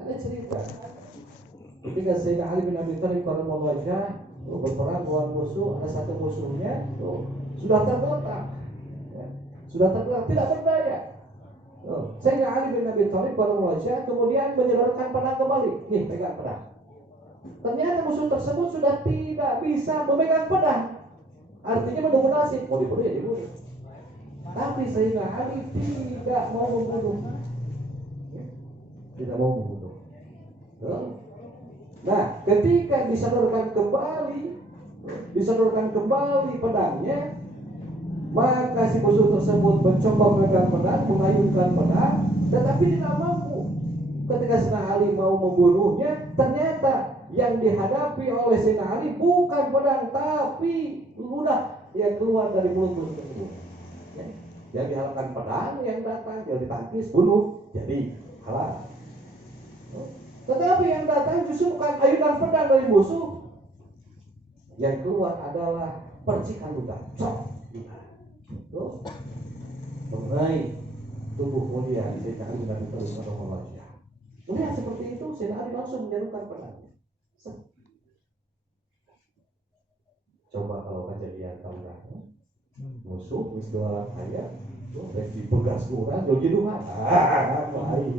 Ada cerita ketika Sayyidina Ali bin Abi Thalib radhiyallahu anhu berperang melawan musuh, ada satu musuhnya sudah tergeletak, ya, sudah tergeletak, tidak berdaya. Sayyidina Ali bin Abi Thalib radhiyallahu anhu kemudian menyodorkan pedang kembali. Nih, pegang pedang. Ternyata musuh tersebut sudah tidak bisa memegang pedang. Artinya menunggu nasib, mau dibunuh ya dibunuh. Tapi Sayyidina Ali tidak mau membunuh. Tidak mau membunuh. Nah, ketika disodorkan kembali pedangnya, maka si musuh tersebut mencoba memegang pedang, mengayunkan pedang, tetapi tidak mampu. Ketika Sayyidina Ali mau membunuhnya, ternyata yang dihadapi oleh Sayyidina Ali bukan pedang, tapi ludah yang keluar dari mulut musuh tersebut. Yang diharapkan pedang yang datang, yang ditangkis, bunuh, jadi halal. Tetapi yang datang justru bukan ayunan pedang dari musuh, yang keluar adalah percikan luka, mengenai tubuh mulia Sayyidina Ali bin Abi Thalib radhiyallahu anhu. Melihat seperti itu, Sayyidina Ali langsung menjatuhkan pedangnya. Coba kalau kejadian tahu musuh wis doalan kaya, rek dipegas kurang, jadi duhan. Baik.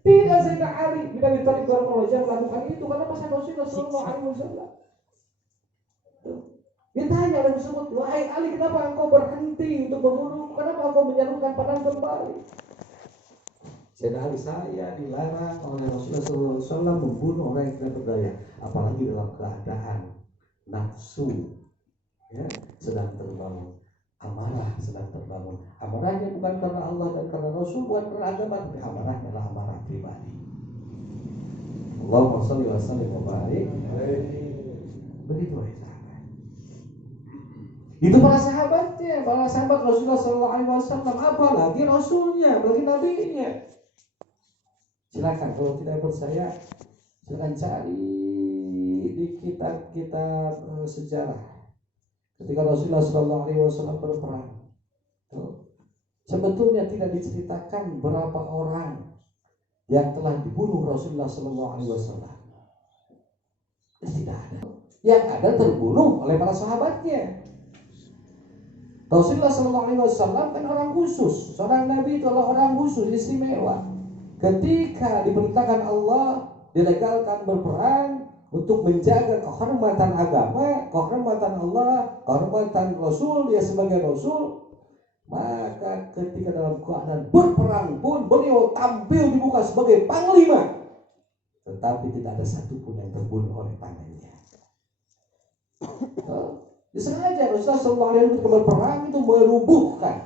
Tidak Sayyidina Ali bin Abi Thalib radhiyallahu anhu melakukan itu karena masa Rasulullah sallallahu alaihi wasallam. Ditanya oleh tersebut, wahai Ali, kenapa engkau berhenti untuk membunuh? Kenapa engkau menjatuhkan pedang kembali? Sayyidina Ali, saya dilarang oleh Rasulullah SAW membunuh orang yang tidak berdaya, apalagi dalam keadaan nafsu ya, sedang terbangun, amarah sedang terbangun. Amarahnya bukan karena Allah dan karena Rasul, bukan karena agama, tapi amarahnya adalah amarah pribadi. Allahumma shalli wa sallim wa barik. Begitu sahabat. Itu para sahabatnya, para sahabat Rasulullah SAW, apalagi Rasulnya, apalagi Nabinya. Silakan kalau tidak percaya, silakan cari di kitab-kitab sejarah. Ketika Rasulullah SAW berperang, sebetulnya tidak diceritakan berapa orang yang telah dibunuh Rasulullah SAW. Tidak ada. Yang ada terbunuh oleh para sahabatnya. Rasulullah SAW kan orang khusus, seorang Nabi itu adalah orang khusus, istimewa. Ketika diperintahkan Allah, dilegalkan berperang untuk menjaga kehormatan agama, kehormatan Allah, kehormatan Rasul, dia sebagai Rasul, maka ketika dalam keadaan berperang pun beliau tampil di muka sebagai panglima, tetapi tidak ada satupun yang terbunuh oleh tangannya. Disengaja Rasulullah SAW untuk berperang itu merubuhkan,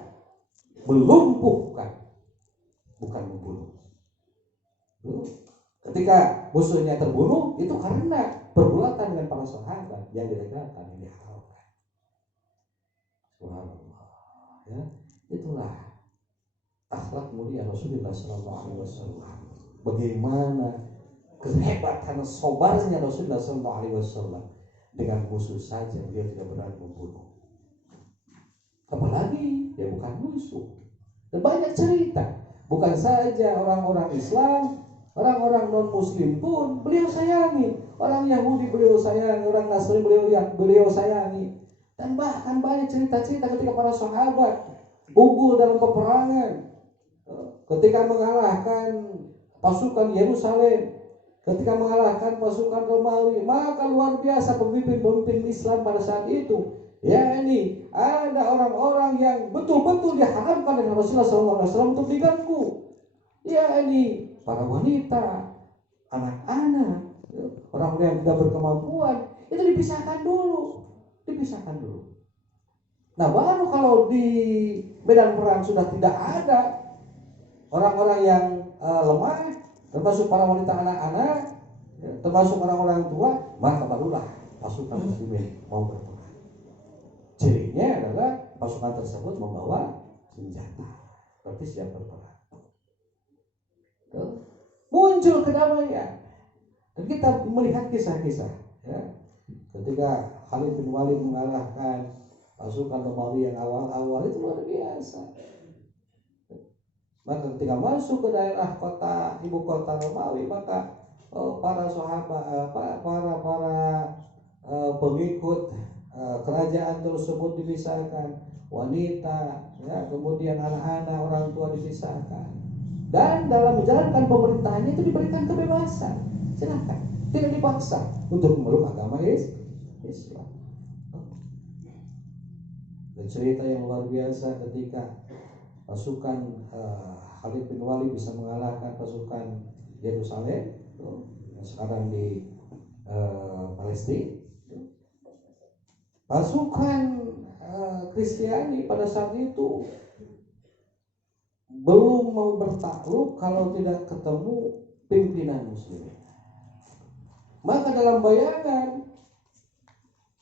melumpuhkan, bukan membunuh. Ketika musuhnya terbunuh itu karena perbuatan dengan para sahabat yang dilegalkan, yang dihalalkan. Subhanallah. Ya, itulah akhlak mulia Rasulullah SAW. Bagaimana kehebatan sabarnya Rasulullah SAW. Dengan musuh saja dia tidak berani membunuh. Apalagi dia bukan musuh. Dan banyak cerita. Bukan saja orang-orang Islam, orang-orang non-Muslim pun beliau sayangi. Orang Yahudi beliau sayangi, orang Nasrani beliau sayangi. Dan bahkan banyak cerita-cerita ketika para sahabat unggul dalam peperangan. Ketika mengalahkan pasukan Yerusalem, ketika mengalahkan pasukan Romawi, maka luar biasa pemimpin-pemimpin Islam pada saat itu. Ya, ini ada orang-orang yang betul-betul diharamkan oleh Rasulullah SAW untuk diganggu. Ya, ini para wanita, anak-anak, orang-orang yang tidak berkemampuan, itu dipisahkan dulu. Nah, baru kalau di medan perang sudah tidak ada orang-orang yang lemah, termasuk para wanita, anak-anak, termasuk orang-orang tua, maka barulah pasukan muslimin mau berperang. Cirinya adalah pasukan tersebut membawa senjata, berarti siap berperang. Muncul kedamaian. Dan kita melihat kisah-kisah, ya. Ketika Khalid bin Walid mengalahkan pasukan Romawi yang awal-awal, itu luar biasa. Maka ketika masuk ke daerah kota ibu kota Romawi, maka para sahabat pengikut kerajaan tersebut dipisahkan, wanita, ya, kemudian anak-anak, orang tua dipisahkan. Dan dalam menjalankan pemerintahannya itu diberikan kebebasan, silakan, tidak dipaksa untuk memeluk agama Islam. Dan cerita yang luar biasa ketika pasukan Khalid bin Walid bisa mengalahkan pasukan Yerusalem yang sekarang di Palestina. Pasukan Kristiani pada saat itu belum mau bertakluk kalau tidak ketemu pimpinan muslimin. Maka dalam bayangan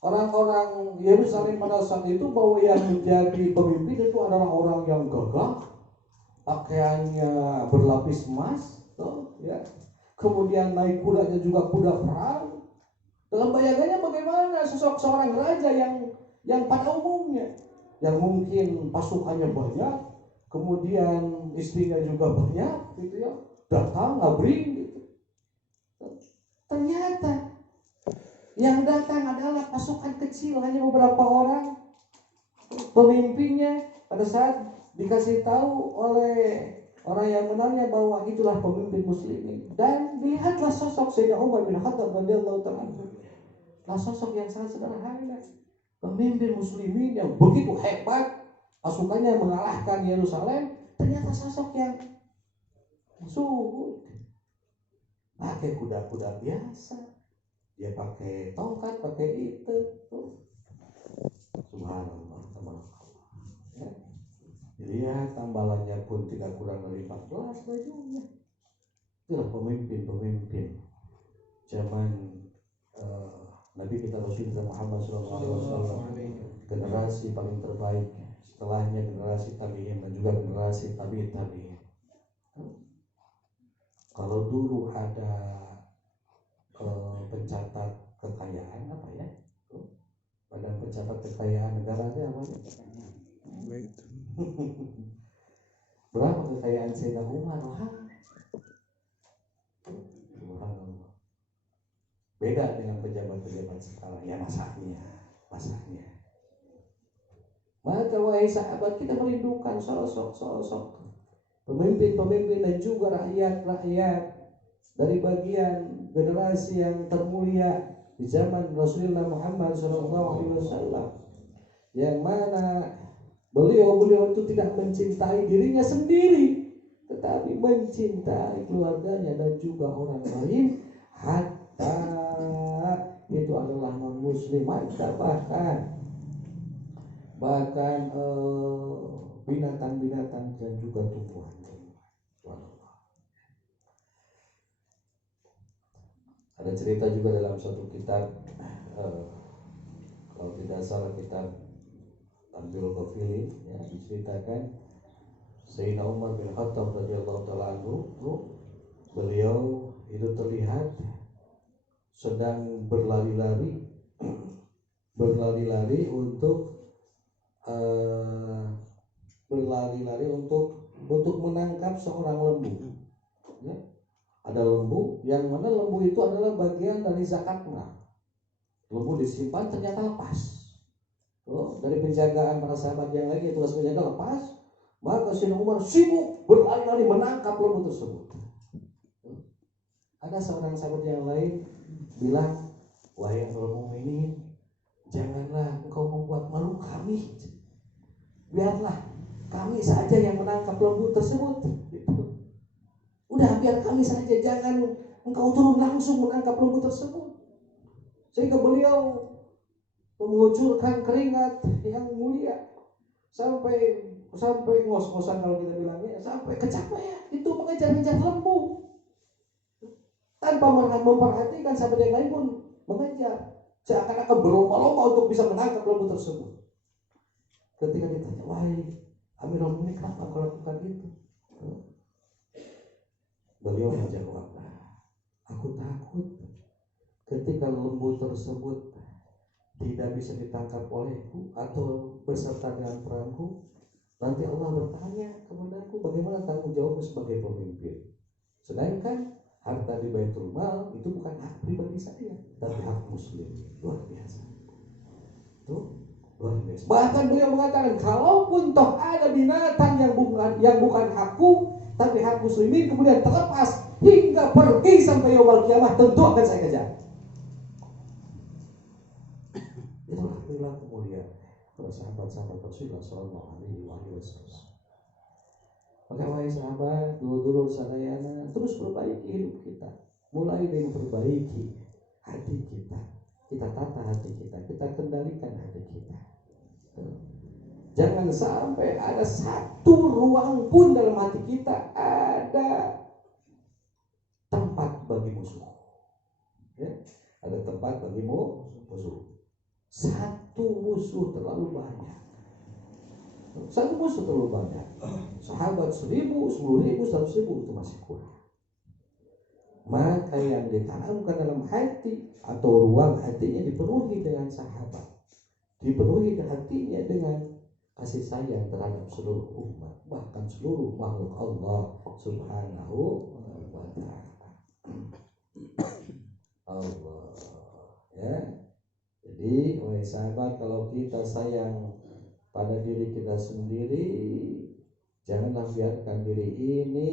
orang-orang Yerusalem pada saat itu bahwa yang menjadi pemimpin itu adalah orang yang gagah, pakaiannya berlapis emas, ya. Kemudian naik kudanya juga kuda perang. Dalam bayangannya bagaimana sosok seorang raja yang pada umumnya, yang mungkin pasukannya banyak, kemudian istrinya juga banyak, gitu ya, datang ngabring, gitu. Ternyata yang datang adalah pasukan kecil, hanya beberapa orang. Pemimpinnya pada saat dikasih tahu oleh orang yang menanya bahwa itulah pemimpin muslimin, dan dilihatlah sosok Sayyidina Umar bin Khattab radhiyallahu ta'ala, sosok yang sangat sederhana, pemimpin muslimin yang begitu hebat, pasukannya mengalahkan Yerusalem. Ternyata sosok yang suhud, pakai kuda-kuda biasa, dia pakai tongkat, pakai itu, subhanallah, ya. Dilihat tambalannya pun tidak kurang dari 14 bajunya. Itulah pemimpin-pemimpin zaman Nabi kita Rasulullah Muhammad SAW, generasi paling terbaik. Setelahnya generasi tabi'in dan juga generasi tabi'in. Kalau dulu ada pencatat kekayaan apa ya? Badan pencatat kekayaan negaranya apa ya? Berapa kekayaan Sayyidina Umar? Beda dengan pejabat-pejabat sekarang ya, masaknya. Maka wahai sahabat, kita merindukan sosok pemimpin-pemimpin dan juga rakyat-rakyat dari bagian generasi yang termulia di zaman Rasulullah Muhammad SAW, yang mana beliau itu tidak mencintai dirinya sendiri, tetapi mencintai keluarganya dan juga orang lain, hatta itu adalah non muslim, bahkan binatang-binatang dan juga tumbuhan. Ada cerita juga dalam suatu kitab, kalau tidak salah kitab Tanbihul Ghafilin, ya, diceritakan Sayyidina Umar bin Khattab radhiyallahu ta'ala anhu, beliau itu terlihat sedang berlari-lari untuk menangkap seorang lembu. Ya. Ada lembu yang mana lembu itu adalah bagian dari zakatnya. Lembu disimpan ternyata lepas. Dari penjagaan para sahabat yang lain, tugas penjaga lepas, maka Sayyidina Umar sibuk berlari-lari menangkap lembu tersebut. Ada seorang sahabat yang lain bilang, wahai Amirul Mukminin, janganlah engkau membuat malu kami, biarlah kami saja yang menangkap lembu tersebut. Udah, biar kami saja, jangan engkau turun langsung menangkap lembu tersebut. Sehingga beliau mengucurkan keringat yang mulia sampai ngos-ngosan kalau kita bilangnya, sampai kecapean itu mengejar-ngejar lembu tanpa memperhatikan sahabat yang lain pun mengejar, seakan-akan berlomba-lomba untuk bisa menangkap lembu tersebut. Ketika ditanya, wahai Amirul Mukminin, kenapa kau lakukan itu? Beliau menjawab, aku takut ketika lembu tersebut tidak bisa ditangkap olehku atau beserta dengan perangku, Nanti Allah bertanya kepadaku, bagaimana tanggung jawabmu sebagai pemimpin? Sedangkan harta di Baitul Mal itu bukan hak pribadi saya, tapi hak muslim. Luar biasa. Tuh, luar biasa. Bahkan beliau mengatakan, kalaupun toh ada binatang yang bukan hakku, tapi hak muslimin kemudian terlepas hingga pergi sampai yaumul kiamah, tentu akan saya kejar. Itulah perilaku mulia para sahabat-sahabat Rasulullah Sallallahu Alaihi Wasallam. Maka wahai sahabat, dulur-dulur sadayana, terus perbaiki hidup kita. Mulai dari memperbaiki hati kita. Kita tata hati kita, kita kendalikan hati kita. Jangan sampai ada satu ruang pun dalam hati kita ada tempat bagi musuh. Ya? Ada tempat bagi musuh. Satu musuh terlalu banyak. Satu musuh terlalu banyak. Sahabat 1.000, 10.000, 100.000 itu masih kurang. Maka yang ditanamkan dalam hati atau ruang hatinya dipenuhi dengan sahabat, dipenuhi hatinya dengan kasih sayang terhadap seluruh umat, bahkan seluruh makhluk Allah Subhanahu wa ta'ala. Allah, ya. Jadi wahai sahabat, kalau kita sayang pada diri kita sendiri, janganlah biarkan diri ini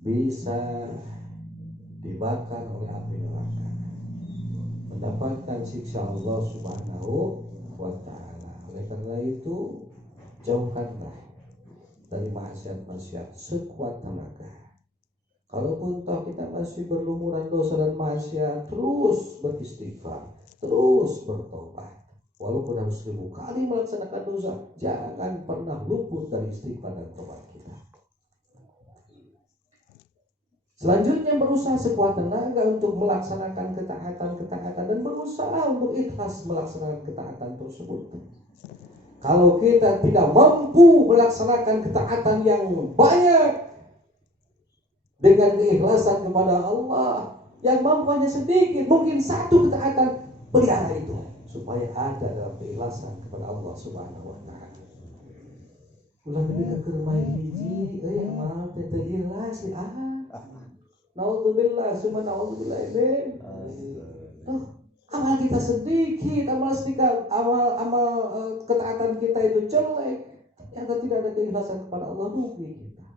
bisa dibakar oleh api neraka, mendapatkan siksa Allah Subhanahu wa ta'ala. Oleh karena itu, jauhkanlah dari maksiat-maksiat sekuat tenaga. Kalaupun toh kita masih berlumuran dosa dan maksiat, terus beristighfar, terus bertobat. Walaupun harus 1000 kali melaksanakan dosa, jangan pernah luput dari istighfar dan tobat kita. Selanjutnya, berusaha sekuat tenaga untuk melaksanakan ketaatan dan berusaha untuk ikhlas melaksanakan ketaatan tersebut. Kalau kita tidak mampu melaksanakan ketaatan yang banyak dengan keikhlasan kepada Allah, yang mampu hanya sedikit, mungkin satu ketaatan, pelihara itu supaya ada dalam keikhlasan kepada Allah Subhanahu wa ta'ala. Ulah lebih ke rumah hiji, maaf teh ikhlas naudzubillah, summa naudzubillah. Amal kita sedikit, amal ketaatan kita itu jelek, ternyata tidak ada keikhlasan kepada Allah, rugi kita.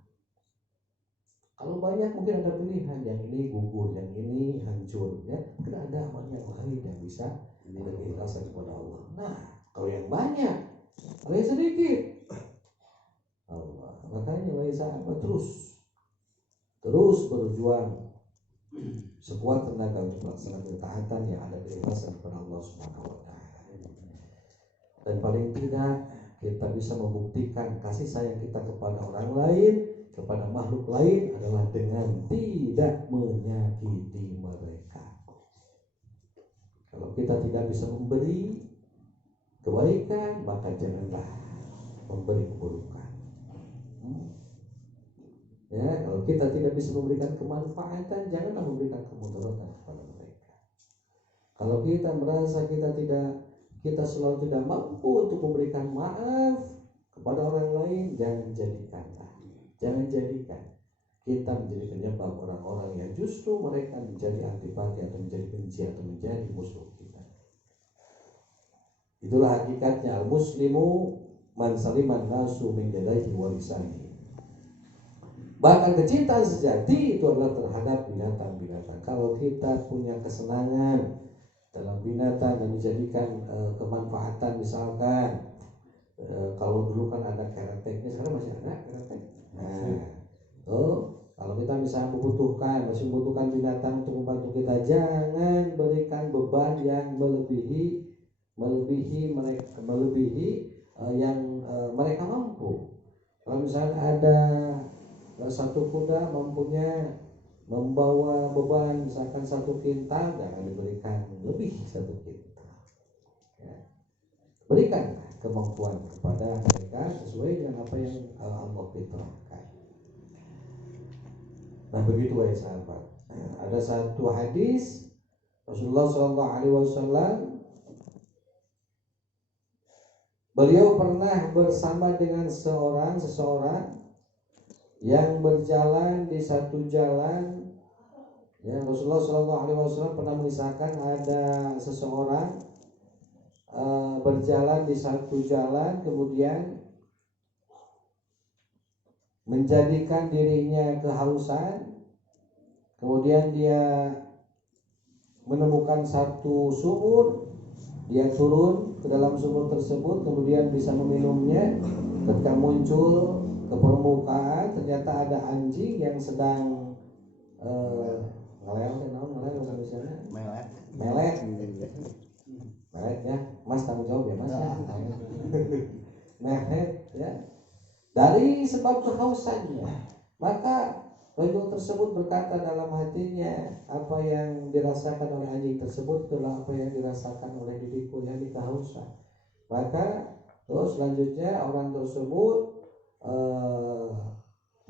Kalau banyak mungkin ada pilihan, yang ini gugur, yang ini hancur, ya. Mungkin ada amal yang lain yang bisa ada keikhlasan kepada Allah. Nah, kalau yang banyak, kalau yang sedikit, Allah. Makanya wahai sahabat, terus berjuang sekuat tenaga untuk melaksanakan ketaatan yang ada keikhlasan kepada Allah Subhanahu wa ta'ala. Dan paling tidak kita bisa membuktikan kasih sayang kita kepada orang lain, kepada makhluk lain adalah dengan tidak menyakiti mereka. Kalau kita tidak bisa memberi kebaikan, maka janganlah memberi keburukan. Ya, kalau kita tidak bisa memberikan kemanfaatan, janganlah memberikan kemudaratan kepada mereka. Kalau kita merasa kita selalu tidak mampu untuk memberikan maaf kepada orang lain, jangan jadikan kita menjadi penyebab orang-orang yang justru mereka menjadi antipati atau menjadi benci atau menjadi musuh kita. Itulah hakikatnya al-muslimu man saliman nasu min yadayhi wa lisanihi. Bahkan kecintaan sejati itu adalah terhadap binatang-binatang. Kalau kita punya kesenangan dalam binatang yang dijadikan kemanfaatan, misalkan kalau dulu kan ada kereteknya, sekarang masih ada keretek. Kalau kita misalnya masih membutuhkan binatang untuk membantu kita, jangan berikan beban yang melebihi yang mereka mampu. Kalau misalnya ada satu kuda mampunya membawa beban misalkan 1 kintal, jangan diberikan lebih 1 kintal. Ya. Berikan kemampuan kepada mereka sesuai dengan apa yang Allah fitrahkan. Nah, begitu wahai sahabat. Ada satu hadis Rasulullah SAW Beliau pernah bersama dengan seseorang yang berjalan di satu jalan. Ya, Rasulullah SAW pernah mengisahkan ada seseorang berjalan di satu jalan, kemudian menjadikan dirinya kehausan, kemudian dia menemukan satu sumur, dia turun ke dalam sumur tersebut, kemudian bisa meminumnya. Ketika muncul ke permukaan, ternyata ada anjing yang sedang melet ya, Mas tanggung jawab ya Mas ya. Melet ya, dari sebab kehausannya. Maka rajul tersebut berkata dalam hatinya, apa yang dirasakan oleh anjing tersebut itulah apa yang dirasakan oleh diriku yang kehausan. Maka terus selanjutnya orang tersebut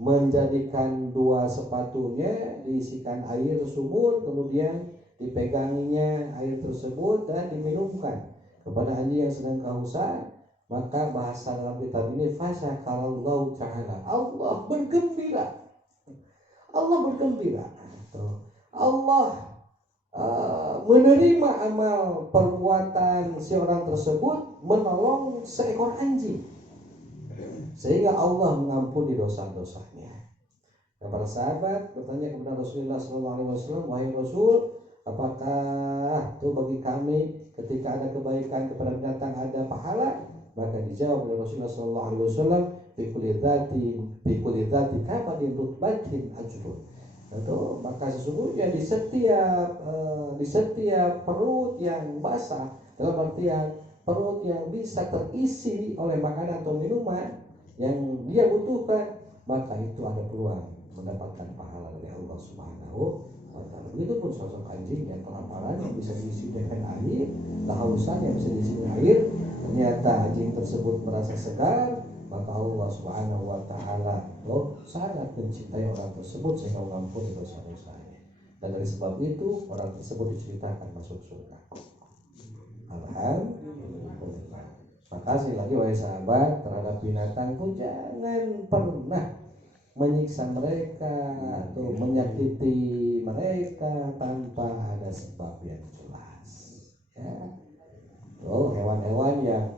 menjadikan dua sepatunya diisikan air sumur, kemudian dipeganginya air tersebut dan diminumkan kepada anjing yang sedang kehausan. Maka bahasa dalam kitab ini fasyakarallahu ta'ala, Allah bergembira, Allah bergembira, Allah menerima amal perbuatan si orang tersebut menolong seekor anjing, sehingga Allah mengampuni dosa-dosanya. Para sahabat bertanya kepada Rasulullah SAW, wahai Rasul, apakah itu bagi kami ketika ada kebaikan kepada binatang ada pahala? Maka dijawab oleh Rasulullah SAW, bikuli dzati kabadin rutbatin ajrun. Itu maka sesungguhnya di setiap perut yang basah, dalam artian perut yang bisa terisi oleh makanan atau minuman yang dia butuhkan, maka itu ada peluang mendapatkan pahala dari Allah Subhanahu wa ta'ala. Begitupun sosok anjing yang kelaparan yang bisa diisi dengan air, kehausan yang bisa diisi dengan air, ternyata anjing tersebut merasa segar, maka Allah Subhanahu wa ta'ala sangat mencintai orang tersebut sehingga mengampuni dosa-dosanya. Dan dari sebab itu orang tersebut diceritakan masuk surga. Alhamdulillah. Makasih lagi wahai sahabat, terhadap binatang pun jangan pernah menyiksa mereka atau menyakiti mereka tanpa ada sebab yang jelas. Ya. Hewan-hewan yang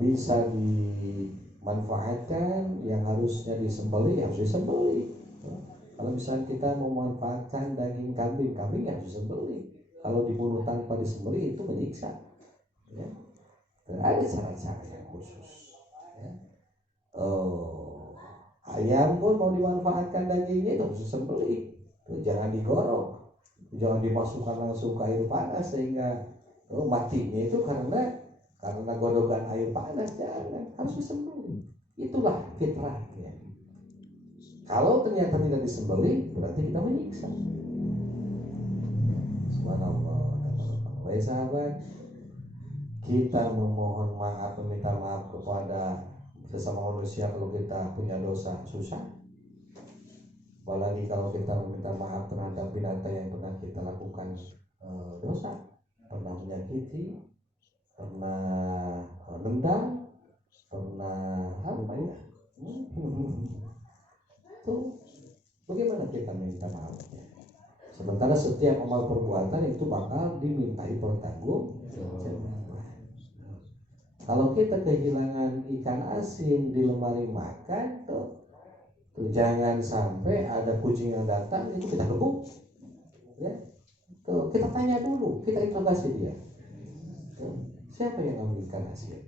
bisa dimanfaatkan, yang harusnya disembelih harus disembelih. Kalau misalnya kita memanfaatkan daging kambing, kambing harus disembelih. Kalau dibunuh tanpa disembelih itu menyiksa. Ya. Dan ada cara-cara yang khusus. Ya. Ayam pun mau dimanfaatkan dagingnya itu harus disembelih. Jangan digorok, jangan dimasukkan langsung ke air panas sehingga matinya itu karena gorokan air panas, jangan, harus disembelih. Itulah fitrahnya. Kalau ternyata tidak disembelih, berarti kita menyiksa. Subhanallah. Baik sahabat, kita memohon maaf, meminta maaf kepada sesama manusia kalau kita punya dosa, susah. Apalagi kalau kita meminta maaf terhadap binatang yang pernah kita lakukan dosa, pernah menyakiti, pernah dendam, pernah apa ya? Itu bagaimana kita minta maafnya? Sementara setiap amal perbuatan itu bakal dimintai pertanggungjawaban. Kalau kita kehilangan ikan asin di lemari makan, tuh jangan sampai ada kucing yang datang itu kita gebuk. Ya, tuh kita tanya dulu, kita interogasi dia. Tuh, siapa yang ngambil ikan asin?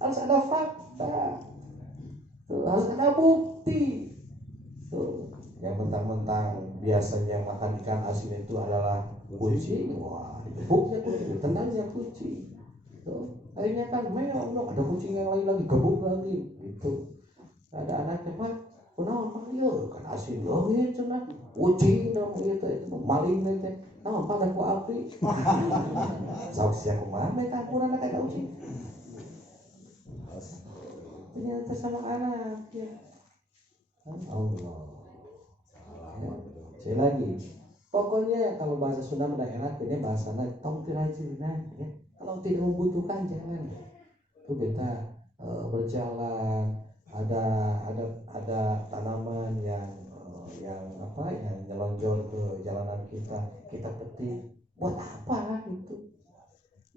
Harus ada fakta. Tuh, harus ada bukti. Tuh, yang mentang-mentang biasanya makan ikan asin itu adalah kucing, wah gebuknya kucing, tendangnya kucing. Akhirnya kan memang ada kucing yang lain lagi gebuk lagi gitu. Ada anaknya Pak, kenapa Pak ya kan asin loh ya cenah kucing dong itu maling nanti. Nah pada ku api. Sok siang kumaha mereka kurang kayak kucing. Ternyata sama anak ya. Allah. Saya lagi. Pokoknya kalau bahasa Sunda udah enak, ini bahasanya tong tirajina ya. Kalau tidak membutuhkan jangan. itu kita berjalan, ada tanaman yang nyelonjor ke jalanan kita petik, buat apa gitu.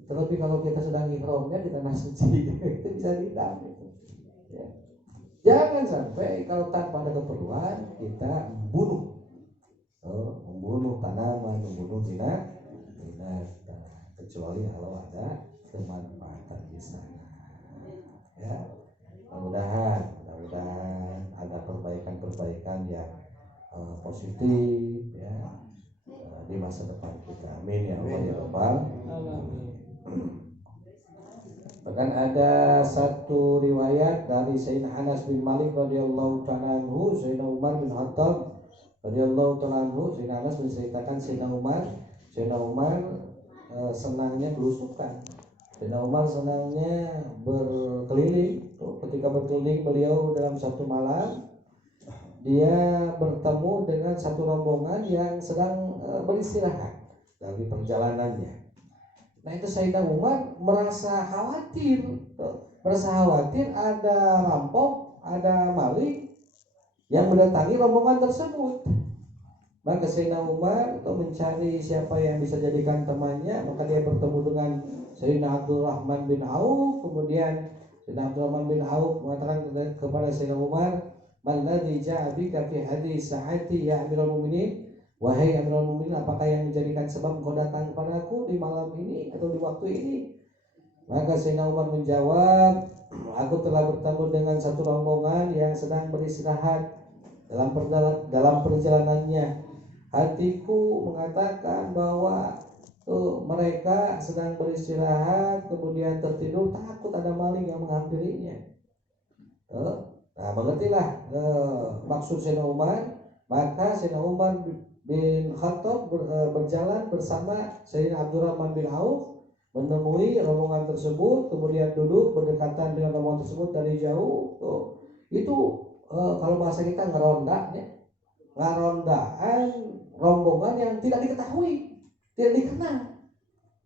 Terlebih kalau kita sedang ihramnya di tanah suci itu bisa dihidang gitu. Ya. Jangan sampai kalau tanpa ada keperluan kita membunuh tanaman, membunuh binatang, kecuali kalau ada kemanfaatan di sana. Ya, mudah-mudahan ada perbaikan yang positif ya di masa depan kita. Amin ya Allah ya Rabbal alamin. Bahkan ada satu riwayat dari Sayyidina Anas bin Malik radhiyallahu ta'ala anhu, Sayyidina Umar bin Khattab radhiyallahu ta'ala anhu, Sayyidina Anas menceritakan Sayyidina Umar senangnya belusukan. Sayyidina Umar senangnya berkeliling. Ketika berkeliling beliau dalam satu malam dia bertemu dengan satu rombongan yang sedang beristirahat dari perjalanannya. Nah itu Sayyidina Umar merasa khawatir ada rampok, ada maling yang mendatangi rombongan tersebut. Maka Sayyidina Umar itu mencari siapa yang bisa jadikan temannya, maka dia bertemu dengan Sayyidina Abdurrahman bin Auf. Kemudian Sayyidina Abdurrahman bin Auf mengatakan kepada Sayyidina Umar, "Man ladzi ja'a bika fi hadhihi sa'ati ya Amirul Mukminin?" Wahai Amirul Mukminin, apakah yang menjadikan sebab kau datang kepadaku di malam ini atau di waktu ini? Maka Sayyidina Umar menjawab, aku telah bertemu dengan satu rombongan yang sedang beristirahat dalam perjalanannya. Hatiku mengatakan bahwa mereka sedang beristirahat kemudian tertidur, takut ada maling yang menghampirinya. Nah, mengertilah maksud Sayyidina Umar. Maka Sayyidina Umar bin Khattab berjalan bersama Sayyidina Abdurrahman bin Auf menemui rombongan tersebut, kemudian duduk berdekatan dengan rombongan tersebut dari jauh. Itu kalau bahasa kita ngerondaan rombongan yang tidak diketahui, tidak dikenal,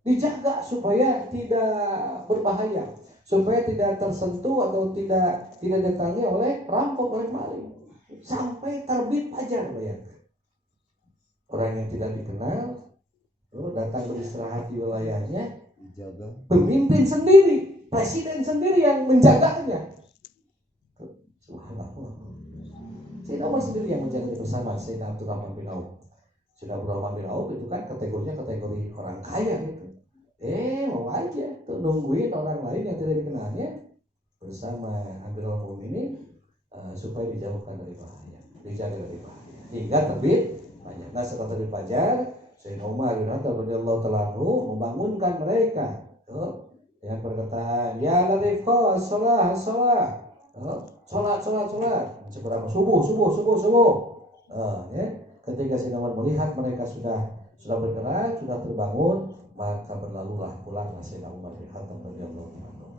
dijaga supaya tidak berbahaya, supaya tidak tersentuh atau tidak didatangi oleh rampok, oleh maling, sampai terbit fajar. Orang yang tidak dikenal datang beristirahat di wilayahnya, dijaga. Pemimpin sendiri, presiden sendiri yang menjaganya. Subhanallah. Sayyidina Umar sendiri yang menjaganya bersama Sayyidina Abdurrahman bin Auf. Sayyidina Abdurrahman bin Auf itu kan kategorinya kategori orang kaya gitu. Mau aja tuh nungguin orang lain yang tidak dikenalnya bersama Amirul Mukminin supaya dijauhkan dari bahaya, dijaga dari bahaya hingga terbit fajar. Nah setelah terbit fajar, Sayyidina Umar bin Khattab radhiyallahu ta'ala anhu membangunkan mereka dengan perkataan, ya larifa salat seberapa subuh. Ketika Sayyidina Umar melihat mereka sudah bergerak, sudah terbangun, maka berlalulah pulanglah Sayyidina Umar bin Khattab radhiyallahu ta'ala anhu.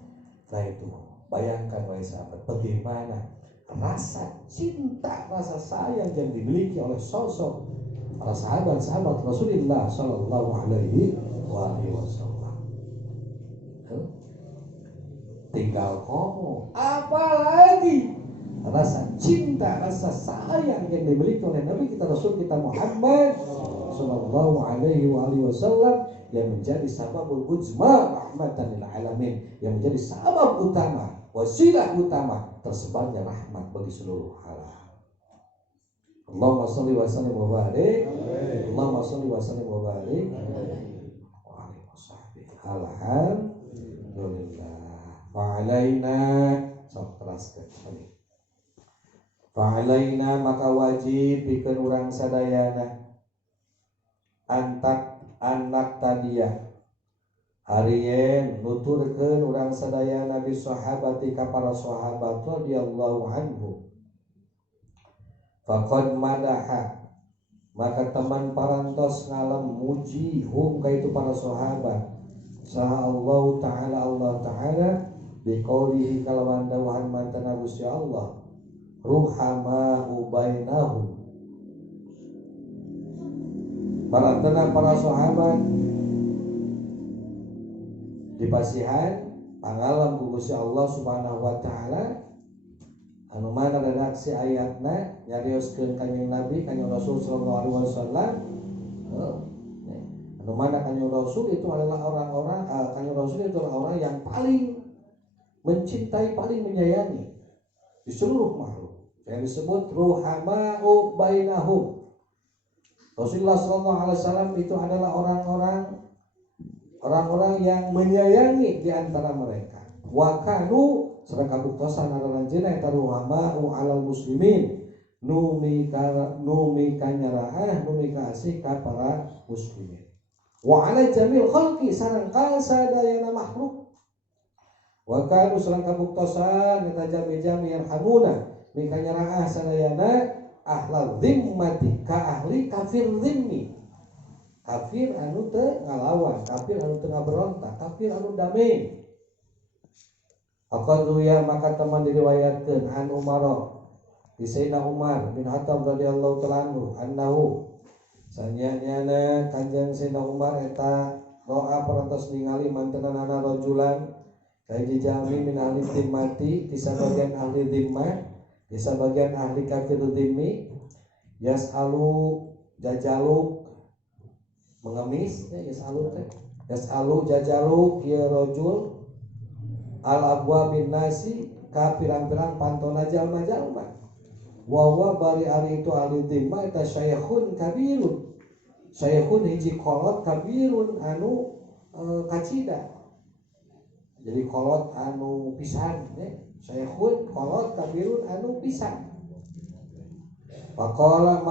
Nah itu bayangkan wahai sahabat, bagaimana rasa cinta, rasa sayang yang dimiliki oleh sosok para sahabat Rasulullah Sallallahu Alaihi Wasallam. Tinggal kamu apalagi rasa cinta, rasa sayang yang dimiliki oleh Nabi kita Rasul kita Muhammad Sallallahu Alaihi Wasallam yang menjadi sababul ujma rahmatan lil alamin, yang menjadi sabab utama, wasilah utama tersebarnya rahmat bagi seluruh alam. Allahumma shalli wa sallim wa barik. Allahumma shalli wa sallim wa barik. Wa alihi washabbihi. Alhamdulillah. Wa alaina Fa alaina maka wajib pikeun urang sadayana anak tadiah harieun nuturkeun urang sadayana bi sahabati ka para sahabat radhiyallahu anhu. Faqad madaha maka teman parantos ngalem muji hum kaitu para sahabat saha Allah Ta'ala biqaulihi kalawan dawuhan mantana Gusti Allah ruhama bainahum. Parantena para sahabat dipasihan pangalam ku Gusti Allah Subhanahu wa taala anu mana redaksi ayatna nyarioskeun kanjeng Nabi kanjeng Rasul sallallahu alaihi wasallam. Anu mana kanjeng Rasul itu adalah orang-orang kanjeng Rasul itu adalah orang yang paling mencintai, paling menyayangi di seluruh makhluk. Yang disebut ruhama'u bainahum. Rasulullah sallallahu alaihi wasallam itu adalah orang-orang yang menyayangi di antara mereka. Wa kanu sareng kabuktosan aranjeunna eta ruhama'u alal muslimin. Numi kanyaraah numi kasih ka para muslimin. Wa ala jamil khalqi sareng kasadayana makhluk. Wa kanu sareng kabuktosan eta jami-jami yarhamuna mikanyaraah sadayana ahlal zimmati ka ahli kafir zimmi. Kafir anu teu ngalawan, kafir anu teu ngaberontak, kafir anu damai. Aqadruya maka teman diriwayatkeun an Umar di Sayyidina Umar bin Khattab radhiyallahu ta'ala anhu sanjana kanjeng Sayyidina Umar eta doa parantos ningali mantenana rajulan kaiji jami min ahli zimmati di sabagian ahli zimmah di sabagian ahli kafir zimmi yasalu jajaluk mengemis ya yasalu jajaluk ya rajul al abwa bin nasi ka pirang-pirang pantona jalma-jalma wa huwa bari ari itu ahli dhimma eta syaikhun kabirun syaikhun hiji kolot kabirun anu kacida jadi kolot anu pisan syaikhun kolot kabirun anu pisan faqala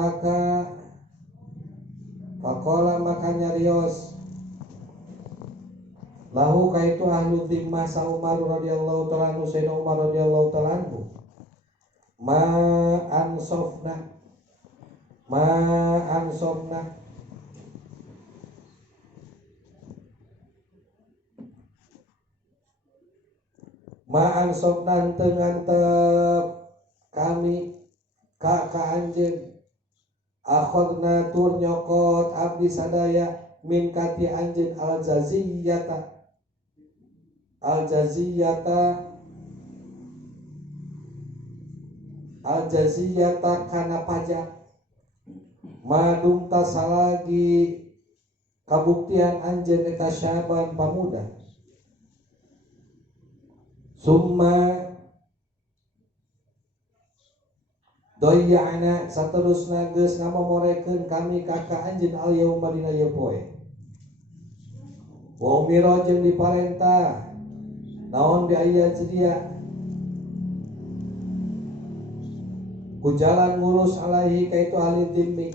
maka nyarios lahu kaitu ahlu dhimmah sa Umar radhiyallahu ta'ala anhu Sayyidina Umar radhiyallahu ta'ala anhu ma ansofna henteu ngantep kami ka anjeun akhadna tur nyokot abdi sadaya min kati anjeun al jaziyata kana pajak madum tasalagi kabuktian anjeun eta syaban pamuda summa doyana saterusna geus ngamomorekeun kami ka anjeun al yauma dina ieu poe wa umira jeung diparentah naon di aya cedia ku jalan ngurus alaihi kaitu ahli dhimmi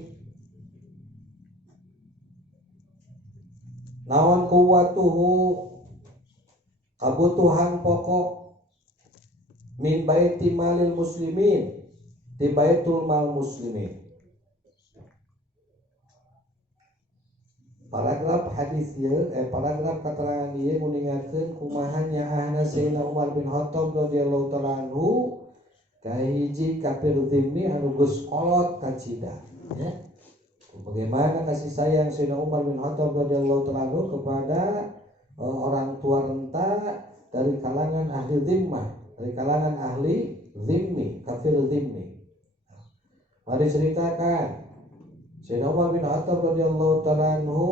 naon kuwatuhu kabutuhan pokok min baiti malil muslimin di baitul mal muslimin. Paragraf hadis ieu paragraf keterangan ieu nguningatkeun kumaha nyaahna Sayyidina Umar bin Khattab radhiyallahu ta'ala anhu kahiji kafir dhimmi anu geus kolot kacida ya. Bagaimana kasih sayang Sayyidina Umar bin Khattab radhiyallahu ta'ala anhu kepada orang tua renta dari kalangan ahli dhimmah, dari kalangan ahli dhimmi, kafir dhimmi. Mari ceritakan Sayyidina Umar bin Khattab radhiyallahu ta'ala anhu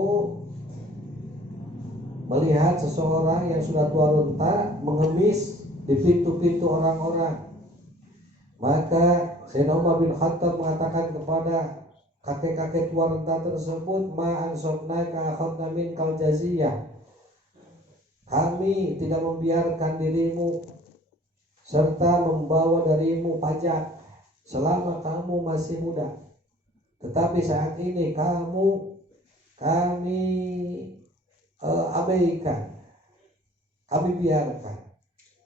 melihat seseorang yang sudah tua renta mengemis di pintu-pintu orang-orang. Maka Sayyidina Umar bin Khattab mengatakan kepada kakek-kakek tua renta tersebut, ma ansofna ka akhadna min kal jaziyah, kami tidak membiarkan dirimu serta membawa darimu pajak selama kamu masih muda, tetapi saat ini kami abaikan, kami biarkan.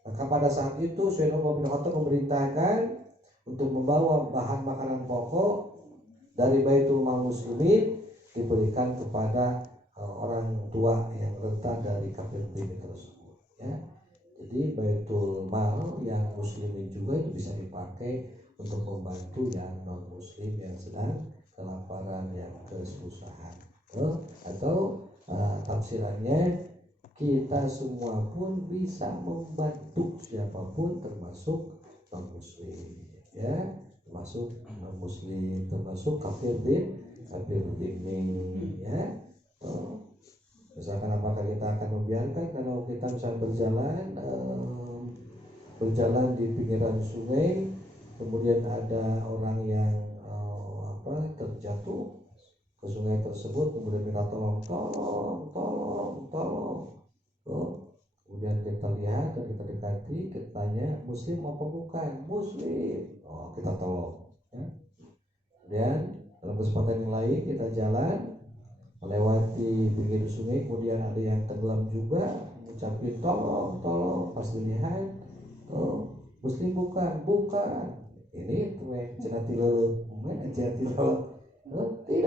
Maka pada saat itu Sayyidina Umar bin Khattab memerintahkan untuk membawa bahan makanan pokok dari Baitul Mal Muslimin diberikan kepada orang tua yang rentan dari kafir ini tersebut ya. Jadi Baitul Mal yang muslimin juga itu bisa dipakai untuk membantu yang non muslim yang sedang kelaparan, yang kesusahan atau tafsirannya kita semua pun bisa membantu siapapun termasuk non muslim, ya, termasuk non muslim, termasuk kafir ini, ya. Misalkan apakah kita akan membiarkan kalau kita misalnya berjalan di pinggiran sungai, kemudian ada orang yang terjatuh ke sungai tersebut, kemudian minta tolong. Kemudian kita lihat dan kita dekati, kita tanya, muslim apa bukan? Muslim. Kita tolong, ya. Kemudian dalam kesempatan yang lain kita jalan melewati pinggir sungai, kemudian ada yang tenggelam juga, mengucapkan tolong. Pas dilihat, muslim bukan. Ini tuh cenati lelep, tidak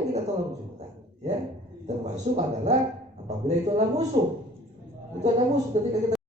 kita tolong juga, ya. Termasuk adalah apabila itu adalah musuh. Ketika kita